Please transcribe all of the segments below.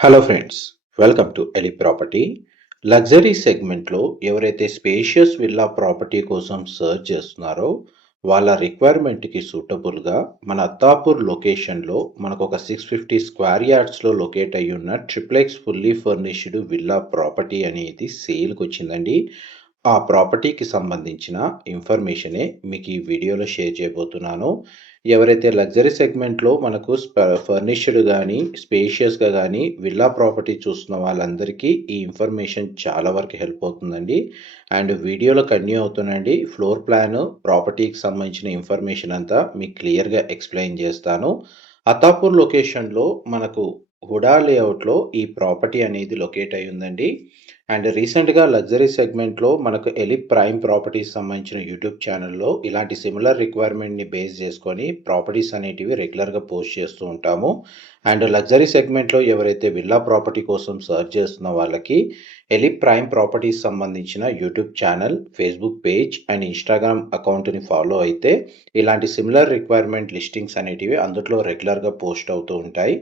Hello friends, welcome to Eli property. Luxury సెగ్మెంట్లో ఎవరైతే spacious villa property కోసం search చేస్తున్నారో వాళ్ళ రిక్వైర్మెంట్కి సూటబుల్గా మన అత్తాపూర్ లొకేషన్లో మనకు ఒక 650 స్క్వేర్ యార్డ్స్లో లొకేట్ అయ్యి ఉన్న triplex fully furnished villa property అనేది సేల్కి వచ్చిందండి. ఆ ప్రాపర్టీకి సంబంధించిన ఇన్ఫర్మేషనే మీకు ఈ వీడియోలో షేర్ చేయబోతున్నాను. ఎవరైతే లగ్జరీ సెగ్మెంట్లో మనకు ఫర్నిష్డ్ కానీ స్పేషియస్గా కానీ విల్లా ప్రాపర్టీ చూస్తున్న వాళ్ళందరికీ ఈ ఇన్ఫర్మేషన్ చాలా వరకు హెల్ప్ అవుతుందండి. అండ్ వీడియోలో కంటిన్యూ అవుతుందండి. ఫ్లోర్ ప్లాన్ ప్రాపర్టీకి సంబంధించిన ఇన్ఫర్మేషన్ అంతా మీకు క్లియర్గా ఎక్స్ప్లెయిన్ చేస్తాను. అత్తాపూర్ లొకేషన్లో మనకు హుడా లేఅవుట్లో ఈ ప్రాపర్టీ అనేది లొకేట్ అయి ఉందండి. అండ్ రీసెంట్గా లగ్జరీ సెగ్మెంట్లో మనకు ఎలిప్ ప్రైమ్ ప్రాపర్టీస్ సంబంధించిన యూట్యూబ్ ఛానల్లో ఇలాంటి సిమిలర్ రిక్వైర్మెంట్ని బేస్ చేసుకొని ప్రాపర్టీస్ అనేటివి రెగ్యులర్గా పోస్ట్ చేస్తూ ఉంటాము. అండ్ లగ్జరీ సెగ్మెంట్లో ఎవరైతే విల్లా ప్రాపర్టీ కోసం సర్చ్ చేస్తున్న వాళ్ళకి ఎలిప్ ప్రైమ్ ప్రాపర్టీస్ సంబంధించిన YouTube channel, Facebook page and Instagram అకౌంట్ని ఫాలో అయితే ఇలాంటి సిమిలర్ రిక్వైర్మెంట్ లిస్టింగ్స్ అనేటివి అందులో రెగ్యులర్గా పోస్ట్ అవుతూ ఉంటాయి.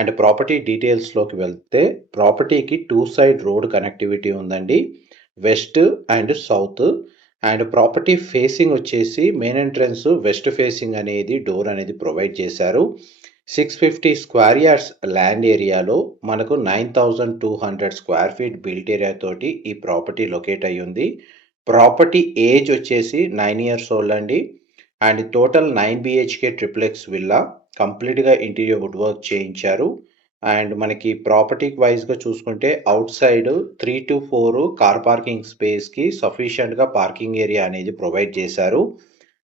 అండ్ ప్రాపర్టీ డీటెయిల్స్లోకి వెళ్తే ప్రాపర్టీకి 2 సైడ్ రోడ్ కనెక్టివిటీ ఉందండి, west and south. And property facing వచ్చేసి మెయిన్ ఎంట్రన్స్ వెస్ట్ ఫేసింగ్ అనేది డోర్ అనేది ప్రొవైడ్ చేశారు. 650 స్క్వేర్ యార్డ్స్ ల్యాండ్ ఏరియాలో మనకు 9200 స్క్వేర్ ఫీట్ బిల్ట్ ఏరియా తోటి ఈ ప్రాపర్టీ లొకేట్ అయ్యి ఉంది. ప్రాపర్టీ ఏజ్ వచ్చేసి 9 ఇయర్స్ ఓల్డ్ అండి. And total 9 BHK triplex villa, కంప్లీట్గా ఇంటీరియర్ వుడ్ వర్క్ చేయించారు. అండ్ మనకి ప్రాపర్టీకి వైజ్గా చూసుకుంటే outside 3 to 4 car parking స్పేస్కి సఫిషియెంట్గా పార్కింగ్ ఏరియా అనేది ప్రొవైడ్ చేశారు.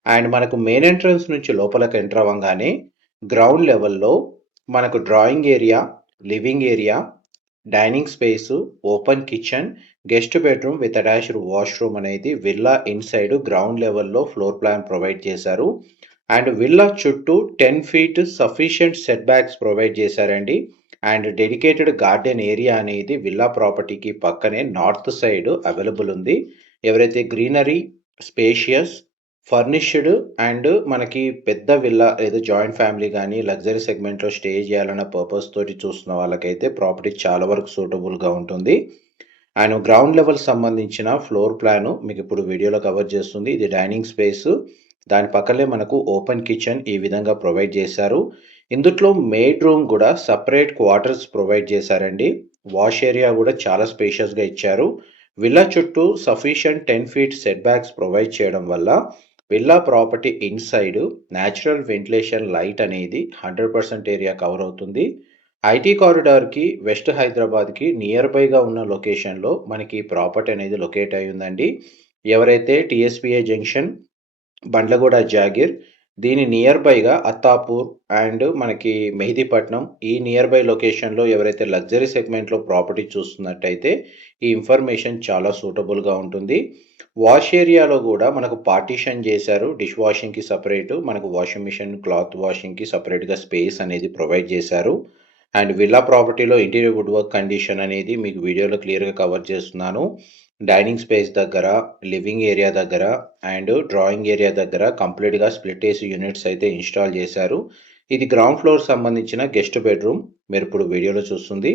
అండ్ మనకు మెయిన్ ఎంట్రన్స్ నుంచి లోపలికి ఎంటర్ అవ్వగానే గ్రౌండ్ లెవెల్లో మనకు drawing area, living area, dining space, open kitchen, guest bedroom with attached washroom అనేది విల్లా ఇన్సైడ్ గ్రౌండ్ లెవెల్లో ఫ్లోర్ ప్లాన్ ప్రొవైడ్ చేశారు. అండ్ విల్లా చుట్టూ 10 feet sufficient set backs provide చేశారండి. అండ్ డెడికేటెడ్ గార్డెన్ ఏరియా అనేది villa ప్రాపర్టీకి పక్కనే north side available ఉంది. ఎవరైతే గ్రీనరీ, స్పేషియస్, ఫర్నిష్డ్ అండ్ మనకి పెద్ద విల్లా ఏదో జాయింట్ ఫ్యామిలీ కానీ లగ్జరీ సెగ్మెంట్లో స్టే చేయాలన్న పర్పస్ తోటి చూస్తున్న వాళ్ళకైతే ప్రాపర్టీ చాలా వరకు సూటబుల్గా ఉంటుంది. అండ్ గ్రౌండ్ లెవెల్ సంబంధించిన ఫ్లోర్ ప్లాన్ మీకు ఇప్పుడు వీడియోలో కవర్ చేస్తుంది. ఇది డైనింగ్ స్పేస్, దాని పక్కనే మనకు ఓపెన్ కిచెన్ ఈ విధంగా ప్రొవైడ్ చేశారు. ఇందులో మేడ్ రూమ్ కూడా సపరేట్ క్వార్టర్స్ ప్రొవైడ్ చేశారండి. వాష్ ఏరియా కూడా చాలా స్పేషియస్గా ఇచ్చారు. విల్లా చుట్టూ sufficient 10 feet set backs provide చేయడం వల్ల villa property inside natural ventilation light అనేది 100% ఏరియా కవర్ అవుతుంది. ఐటీ కారిడార్కి వెస్ట్ హైదరాబాద్కి నియర్ బైగా ఉన్న లొకేషన్లో మనకి ప్రాపర్టీ అనేది లొకేట్ అయి ఉందండి. ఎవరైతే టీఎస్పీఏ జంక్షన్, బండ్లగూడ జాగిర్, దీని నియర్ బైగా అత్తాపూర్ అండ్ మనకి మెహదీపట్నం ఈ నియర్ బై లొకేషన్లో ఎవరైతే లగ్జరీ సెగ్మెంట్లో ప్రాపర్టీ చూస్తున్నట్టయితే ఈ ఇన్ఫర్మేషన్ చాలా సూటబుల్గా ఉంటుంది. వాష్ ఏరియాలో కూడా మనకు పార్టీషన్ చేశారు. డిష్ వాషింగ్కి సపరేటు, మనకు వాషింగ్ మిషన్, క్లాత్ వాషింగ్కి సపరేట్గా స్పేస్ అనేది ప్రొవైడ్ చేశారు. అండ్ విల్లా ప్రాపర్టీలో ఇంటీరియర్ వుడ్ వర్క్ కండిషన్ అనేది మీకు వీడియోలో క్లియర్గా కవర్ చేస్తున్నాను. డైనింగ్ స్పేస్ దగ్గర, లివింగ్ ఏరియా దగ్గర అండ్ డ్రాయింగ్ ఏరియా దగ్గర కంప్లీట్గా స్ప్లిట్ ఏసీ యూనిట్స్ అయితే ఇన్స్టాల్ చేశారు. ఇది గ్రౌండ్ ఫ్లోర్ సంబంధించిన గెస్ట్ బెడ్రూమ్ మీరు ఇప్పుడు వీడియోలో చూస్తుంది.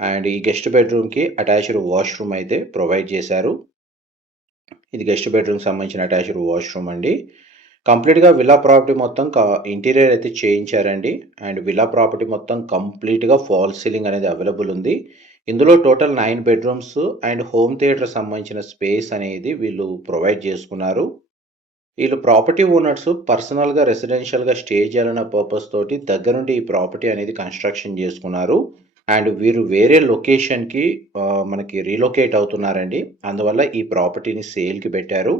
అండ్ ఈ గెస్ట్ బెడ్రూమ్కి అటాచ్డ్ వాష్రూమ్ అయితే ప్రొవైడ్ చేశారు. ఇది గెస్ట్ బెడ్రూమ్ సంబంధించిన అటాచ్డ్ వాష్రూమ్ అండి. కంప్లీట్గా విల్లా ప్రాపర్టీ మొత్తం ఇంటీరియర్ అయితే చేయించారండి. అండ్ విల్లా ప్రాపర్టీ మొత్తం కంప్లీట్గా ఫాల్ సీలింగ్ అనేది అవైలబుల్ ఉంది. ఇందులో total 9 bedrooms and home theatre సంబంధించిన స్పేస్ అనేది వీళ్ళు ప్రొవైడ్ చేసుకున్నారు. వీళ్ళు ప్రాపర్టీ ఓనర్స్ పర్సనల్గా రెసిడెన్షియల్గా స్టే చేయాలన్న పర్పస్ తోటి దగ్గరుండి ఈ ప్రాపర్టీ అనేది కన్స్ట్రక్షన్ చేసుకున్నారు. అండ్ వీరు వేరే లొకేషన్కి మనకి రీలొకేట్ అవుతున్నారండి. అందువల్ల ఈ ప్రాపర్టీని సేల్కి పెట్టారు.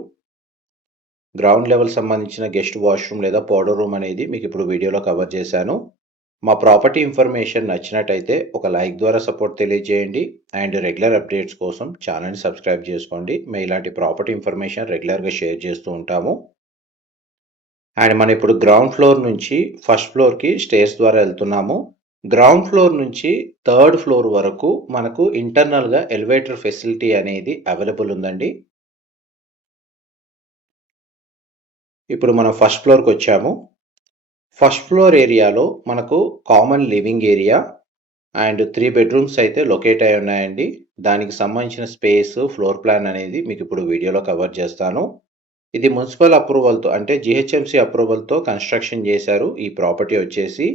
గ్రౌండ్ లెవెల్ సంబంధించిన గెస్ట్ వాష్రూమ్ లేదా పౌడర్ రూమ్ అనేది మీకు ఇప్పుడు వీడియోలో కవర్ చేశాను. మా ప్రాపర్టీ ఇన్ఫర్మేషన్ నచ్చినట్టయితే ఒక లైక్ ద్వారా సపోర్ట్ తెలియజేయండి. అండ్ రెగ్యులర్ అప్డేట్స్ కోసం ఛానల్ని సబ్స్క్రైబ్ చేసుకోండి. మేము ఇలాంటి ప్రాపర్టీ ఇన్ఫర్మేషన్ రెగ్యులర్గా షేర్ చేస్తూ ఉంటాము. అండ్ మనం ఇప్పుడు గ్రౌండ్ ఫ్లోర్ నుంచి ఫస్ట్ ఫ్లోర్కి స్టేర్స్ ద్వారా వెళ్తున్నాము. గ్రౌండ్ ఫ్లోర్ నుంచి 3rd floor వరకు మనకు ఇంటర్నల్గా ఎలివేటర్ ఫెసిలిటీ అనేది అవైలబుల్ ఉందండి. ఇప్పుడు మనం ఫస్ట్ ఫ్లోర్కి వచ్చాము. ఫస్ట్ ఫ్లోర్ ఏరియాలో మనకు common living area, and 3 bedrooms అయితే లొకేట్ అయి ఉన్నాయండి. దానికి సంబంధించిన స్పేస్, ఫ్లోర్ ప్లాన్ అనేది మీకు ఇప్పుడు వీడియోలో కవర్ చేస్తాను. ఇది మున్సిపల్ అప్రూవల్‌తో అంటే జీహెచ్ఎంసీ అప్రూవల్‌తో కన్‌స్ట్రక్షన్ చేశారు ఈ ప్రాపర్టీ వచ్చేసి.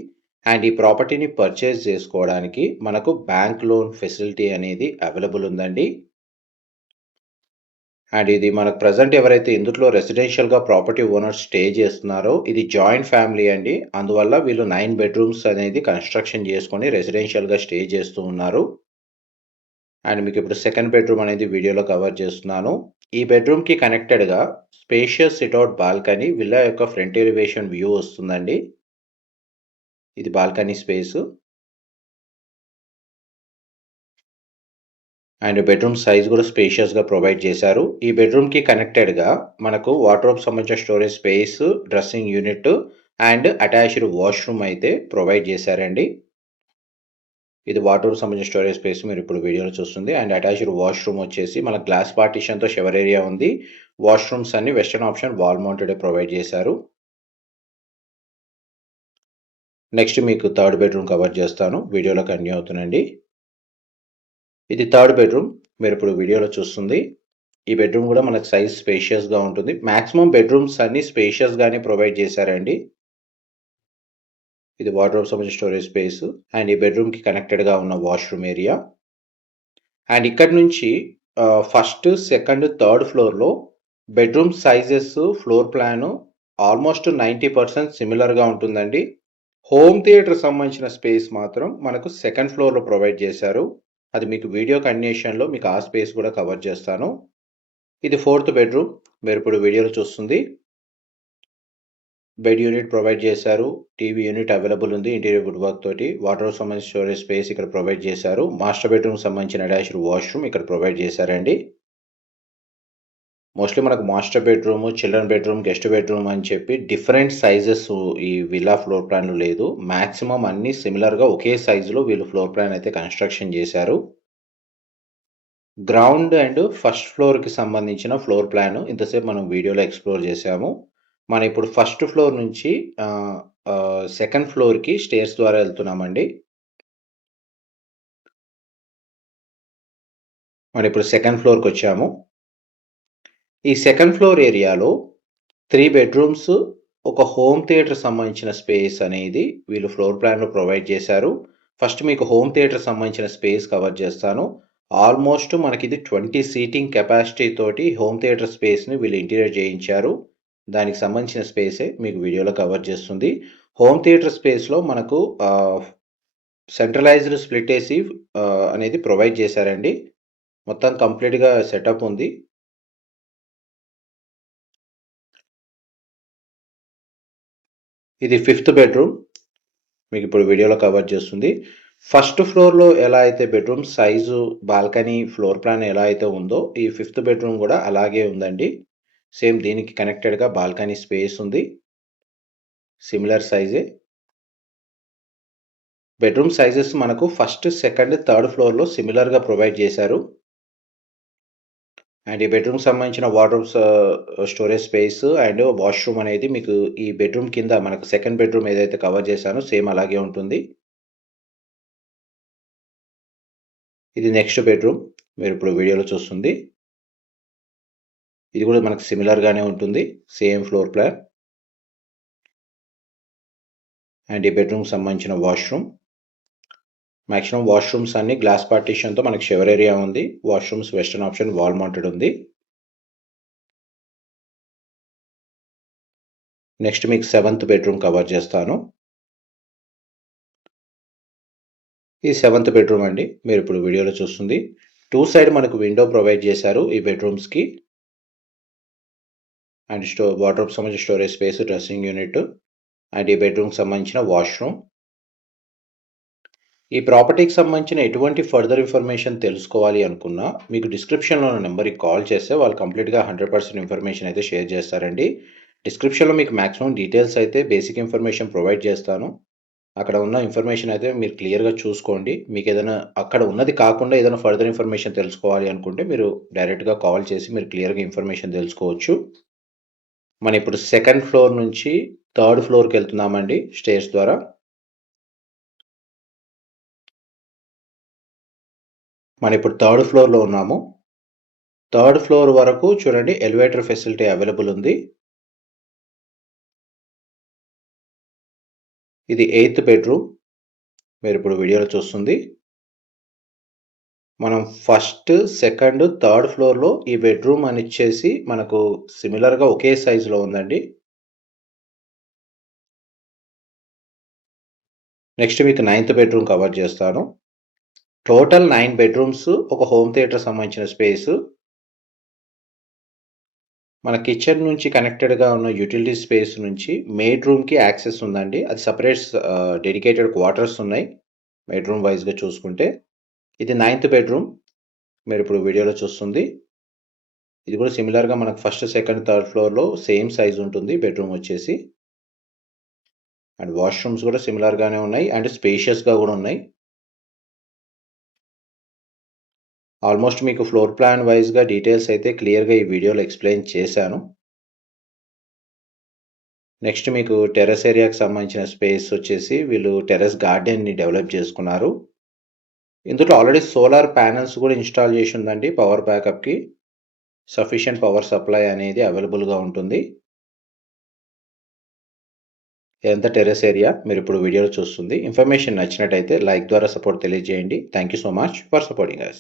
అండ్ ఈ ప్రాపర్టీని పర్చేజ్ చేసుకోవడానికి మనకు బ్యాంక్ లోన్ ఫెసిలిటీ అనేది అవైలబుల్ ఉందండి. అండ్ ఇది మనకు ప్రెజెంట్ ఎవరైతే ఇందులో రెసిడెన్షియల్‌గా ప్రాపర్టీ ఓనర్స్ స్టే చేస్తున్నారో ఇది జాయింట్ ఫ్యామిలీ అండి. అందువల్ల వీళ్ళు 9 బెడ్రూమ్స్ అనేది కన్‌స్ట్రక్షన్ చేసుకొని రెసిడెన్షియల్‌గా స్టే చేస్తూ ఉన్నారు. అండ్ మీకు ఇప్పుడు సెకండ్ బెడ్రూమ్ అనేది వీడియోలో కవర్ చేస్తున్నాను. ఈ బెడ్రూమ్‌కి కనెక్టెడ్‌గా స్పేషియస్ సిట్ఔట్ బాల్కనీ విల్లా యొక్క ఫ్రంట్ ఎలివేషన్ వ్యూ వస్తుందండి. ఇది balcony space. And bedroom size కూడా స్పేషియస్‌గా ప్రొవైడ్ చేశారు. ఈ బెడ్రూమ్‌కి కనెక్టెడ్‌గా మనకు వార్డ్‌రోబ్ సంబంధించిన storage space, dressing unit and attached washroom అయితే ప్రొవైడ్ చేశారండి. ఇది వార్డ్‌రోబ్ సంబంధించిన స్టోరేజ్ స్పేస్ మీరు ఇప్పుడు వీడియోలో చూస్తుంది. అండ్ అటాచ్డ్ వాష్‌రూమ్ వచ్చేసి మనకు గ్లాస్ పార్టిషన్‌తో షవర్ ఏరియా ఉంది. వాష్‌రూమ్స్ అన్ని వెస్టర్న్ ఆప్షన్ వాల్ మౌంటెడే ప్రొవైడ్ చేశారు. నెక్స్ట్ మీకు థర్డ్ బెడ్రూమ్ కవర్ చేస్తాను. వీడియోలో కంటిన్యూ అవుతుందండి. ఇది థర్డ్ బెడ్రూమ్ మీరు ఇప్పుడు వీడియోలో చూస్తుంది. ఈ బెడ్రూమ్ కూడా మనకు సైజ్ స్పేషియస్‌గా ఉంటుంది. మాక్సిమం బెడ్రూమ్స్ అన్ని స్పేషియస్‌గానే ప్రొవైడ్ చేశారండి. ఇది వార్డ్‌రోబ్ సంబంధించిన స్టోరేజ్ స్పేస్ అండ్ ఈ బెడ్రూమ్‌కి కనెక్టెడ్‌గా ఉన్న వాష్‌రూమ్ ఏరియా. అండ్ ఇక్కడ నుంచి ఫస్ట్, సెకండ్, థర్డ్ ఫ్లోర్‌లో bedroom sizes, floor plan almost 90% సిమిలర్‌గా ఉంటుందండి. హోమ్ థియేటర్ సంబంధించిన స్పేస్ మాత్రం మనకు సెకండ్ ఫ్లోర్‌లో ప్రొవైడ్ చేశారు. అది మీకు వీడియో కంటిన్యూషన్‌లో మీకు ఆ స్పేస్ కూడా కవర్ చేస్తాను. ఇది ఫోర్త్ బెడ్రూమ్ మీరు ఇప్పుడు వీడియోలో చూస్తుంది. బెడ్ యూనిట్ ప్రొవైడ్ చేశారు. టీవీ యూనిట్ అవైలబుల్ ఉంది ఇంటీరియర్ వుడ్ వర్క్ తోటి. వార్డ్‌రోబ్ సంబంధించిన స్టోరేజ్ స్పేస్ ఇక్కడ ప్రొవైడ్ చేశారు. మాస్టర్ బెడ్రూమ్ సంబంధించిన అటాచ్డ్ వాష్‌రూమ్ ఇక్కడ ప్రొవైడ్ చేశారండి. మోస్ట్‌లీ మనకు master bedroom, children bedroom, guest bedroom అని చెప్పి డిఫరెంట్ సైజెస్ ఈ విల్లా ఫ్లోర్ ప్లాన్‌లో లేదు. మాక్సిమం అన్నీ సిమిలర్‌గా ఒకే సైజులో వీళ్ళు ఫ్లోర్ ప్లాన్ అయితే కన్‌స్ట్రక్షన్ చేశారు. గ్రౌండ్ అండ్ ఫస్ట్ ఫ్లోర్‌కి సంబంధించిన ఫ్లోర్ ప్లాన్ ఇంతసేపు మనం వీడియోలో ఎక్స్‌ప్లోర్ చేశాము. మనం ఇప్పుడు ఫస్ట్ ఫ్లోర్ నుంచి సెకండ్ ఫ్లోర్‌కి స్టేర్స్ ద్వారా వెళ్తున్నామండి. మనం ఇప్పుడు సెకండ్ ఫ్లోర్‌కొచ్చాము. ఈ సెకండ్ ఫ్లోర్ ఏరియాలో 3 బెడ్రూమ్స్, ఒక హోమ్ థియేటర్ సంబంధించిన స్పేస్ అనేది వీళ్ళు ఫ్లోర్ ప్లాన్‌లో ప్రొవైడ్ చేశారు. ఫస్ట్ మీకు హోమ్ థియేటర్ సంబంధించిన స్పేస్ కవర్ చేస్తాను. ఆల్మోస్ట్ మనకిది 20 సీటింగ్ కెపాసిటీ తోటి హోమ్ థియేటర్ స్పేస్‌ని వీళ్ళు ఇంటీరియర్ చేయించారు. దానికి సంబంధించిన స్పేసే మీకు వీడియోలో కవర్ చేస్తుంది. హోమ్ థియేటర్ స్పేస్‌లో మనకు సెంట్రలైజ్డ్ స్ప్లిట్ ఏసీ అనేది ప్రొవైడ్ చేశారండి. మొత్తం కంప్లీట్‌గా సెటప్ ఉంది. ఇది ఫిఫ్త్ బెడ్రూమ్ మీకు ఇప్పుడు వీడియోలో కవర్ చేస్తుంది. ఫస్ట్ ఫ్లోర్‌లో ఎలా అయితే bedroom size, balcony, floor plan ఎలా అయితే ఉందో ఈ ఫిఫ్త్ బెడ్రూమ్ కూడా అలాగే ఉందండి. సేమ్ దీనికి కనెక్టెడ్‌గా బాల్కనీ స్పేస్ ఉంది. సిమిలర్ సైజే. బెడ్రూమ్ సైజెస్ మనకు ఫస్ట్, సెకండ్, థర్డ్ ఫ్లోర్‌లో సిమిలర్‌గా ప్రొవైడ్ చేశారు. అండ్ ఈ బెడ్రూమ్‌కి సంబంధించిన wardrobes storage space and washroom అనేది మీకు ఈ బెడ్రూమ్ కింద మనకు సెకండ్ బెడ్రూమ్ ఏదైతే కవర్ చేశానో సేమ్ అలాగే ఉంటుంది. ఇది నెక్స్ట్ బెడ్రూమ్ మీరు ఇప్పుడు వీడియోలో చూస్తుంది. ఇది కూడా మనకు సిమిలర్‌గానే ఉంటుంది. Same floor plan. అండ్ ఈ బెడ్రూమ్‌కి సంబంధించిన వాష్‌రూమ్. మాక్సిమం వాష్‌రూమ్స్ అన్ని గ్లాస్ పార్టిషన్‌తో మనకు షవర్ ఏరియా ఉంది. Washrooms western option wall mounted ఉంది. నెక్స్ట్ మీకు సెవెంత్ బెడ్రూమ్ కవర్ చేస్తాను. ఈ సెవెంత్ బెడ్రూమ్ అండి మీరు ఇప్పుడు వీడియోలో చూస్తుంది. 2 సైడ్ మనకు విండో ప్రొవైడ్ చేశారు ఈ బెడ్రూమ్స్‌కి. అండ్ వార్డ్‌రోబ్ సంబంధించిన storage space, dressing unit and ఈ బెడ్రూమ్‌కి సంబంధించిన వాష్‌రూమ్. ఈ ప్రాపర్టీకి సంబంధించిన ఎటువంటి ఫర్దర్ ఇన్ఫర్మేషన్ తెలుసుకోవాలి అనుకున్నా మీకు డిస్క్రిప్షన్‌లో ఉన్న నెంబర్‌కి కాల్ చేస్తే వాళ్ళు కంప్లీట్‌గా 100% ఇన్ఫర్మేషన్ అయితే షేర్ చేస్తారండి. డిస్క్రిప్షన్‌లో మీకు మాక్సిమం డీటెయిల్స్ అయితే బేసిక్ ఇన్ఫర్మేషన్ ప్రొవైడ్ చేస్తాను. అక్కడ ఉన్న ఇన్ఫర్మేషన్ అయితే మీరు క్లియర్‌గా చూసుకోండి. మీకేదైనా అక్కడ ఉన్నది కాకుండా ఏదైనా ఫర్దర్ ఇన్ఫర్మేషన్ తెలుసుకోవాలి అనుకుంటే మీరు డైరెక్ట్‌గా కాల్ చేసి మీరు క్లియర్‌గా ఇన్ఫర్మేషన్ తెలుసుకోవచ్చు. మనం ఇప్పుడు సెకండ్ ఫ్లోర్ నుంచి థర్డ్ ఫ్లోర్‌కెళ్తున్నామండి స్టేర్స్ ద్వారా. మనం ఇప్పుడు థర్డ్ ఫ్లోర్లో ఉన్నాము. థర్డ్ ఫ్లోర్ వరకు చూడండి ఎలివేటర్ ఫెసిలిటీ అవైలబుల్ ఉంది. ఇది 8th బెడ్రూమ్. మీరు ఇప్పుడు వీడియోలో చూస్తుంది. మనం ఫస్ట్, సెకండ్, థర్డ్ ఫ్లోర్లో ఈ బెడ్రూమ్ అని ఇచ్చేసి మనకు సిమిలర్గా ఒకే సైజులో ఉందండి. నెక్స్ట్ మీకు 9th బెడ్రూమ్ కవర్ చేస్తాను. టోటల్ 9 బెడ్రూమ్స్, ఒక హోమ్ థియేటర్ సంబంధించిన స్పేస్. మన కిచెన్ నుంచి కనెక్టెడ్గా ఉన్న యూటిలిటీ స్పేస్ నుంచి మెయిడ్ రూమ్కి యాక్సెస్ ఉందండి. అది సపరేట్ డెడికేటెడ్ క్వార్టర్స్ ఉన్నాయి మెయిడ్ రూమ్ వైజ్గా చూసుకుంటే. ఇది 9th బెడ్రూమ్. మీరు ఇప్పుడు వీడియోలో చూస్తుంది. ఇది కూడా సిమిలర్గా మనకు ఫస్ట్, సెకండ్, థర్డ్ ఫ్లోర్లో సేమ్ సైజ్ ఉంటుంది బెడ్రూమ్ వచ్చేసి. అండ్ వాష్రూమ్స్ కూడా సిమిలర్గానే ఉన్నాయి అండ్ స్పేషియస్గా కూడా ఉన్నాయి. ఆల్మోస్ట్ మీకు ఫ్లోర్ ప్లాన్ వైజ్గా డీటెయిల్స్ అయితే క్లియర్గా ఈ వీడియోలో ఎక్స్ప్లెయిన్ చేశాను. నెక్స్ట్ మీకు టెర్రస్ ఏరియాకి సంబంధించిన స్పేస్ వచ్చేసి వీళ్ళు టెర్రస్ గార్డెన్ని డెవలప్ చేసుకున్నారు. ఇందులో ఆల్రెడీ సోలార్ ప్యానెల్స్ కూడా ఇన్స్టాల్ చేసి ఉందండి. పవర్ బ్యాకప్కి సఫిషియంట్ పవర్ సప్లై అనేది అవైలబుల్గా ఉంటుంది. ఇదంతా టెర్రస్ ఏరియా. మీరు ఇప్పుడు వీడియోలో చూస్తుంది. ఇన్ఫర్మేషన్ నచ్చినట్టయితే లైక్ ద్వారా సపోర్ట్ తెలియజేయండి. Thank you so much for supporting us.